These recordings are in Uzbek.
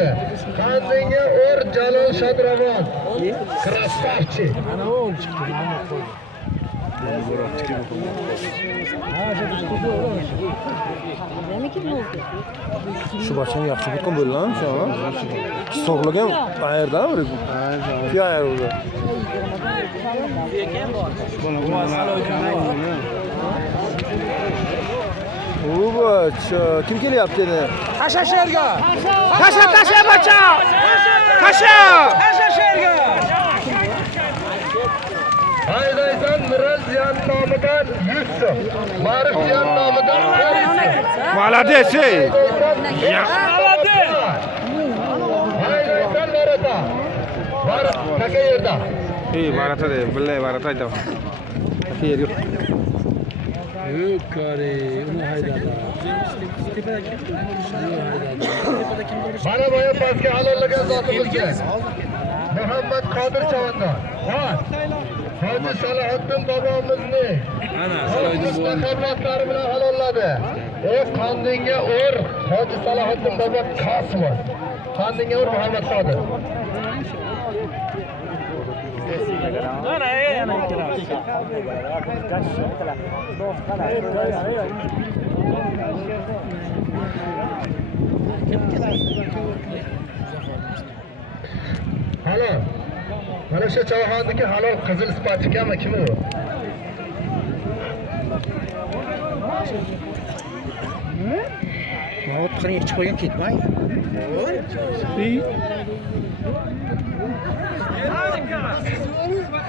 bo'ldi. Qandinga o'r Jalol Shodravon. Krasavchi. Shu bachani yaxshi tutgan bo'lgan shu. So'g'lagan ayirdan bir. Piyo ayir o'zi. Kim kelyapti endi? Tasha sherga. Tasha bacha. Tasha sherga. Haydaydan Mirazyan nomidan Yusuf. Ma'rifyan nomidan Молодец, ey. Haydaydan Marata. Marata taka yerda. Ey, Marata de, billahi Marata aytaman. Taka yer yo'q. Kare, uni haydadi. Mana bu pastga halollagan zotimizga Muhammad Qodir Chavandor. Hoji Salohiddin bobomizni ana Salohiddin qablatlari bilan halolladi. Qandinga o'r Hoji Salohiddin bobo Qosimov. Qandinga o'r Muhammad Qodir. Halol. Mana shu Chavandiki halol qizil spatikami kim u? Mahmud qirib chiqib qo'ygan ketmay.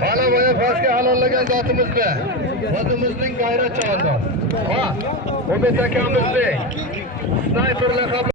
Mana bu pastga halollagan zotimizga o'zimizning g'ayrat Chavandor. Ha, Umid akamizning snayper laqabi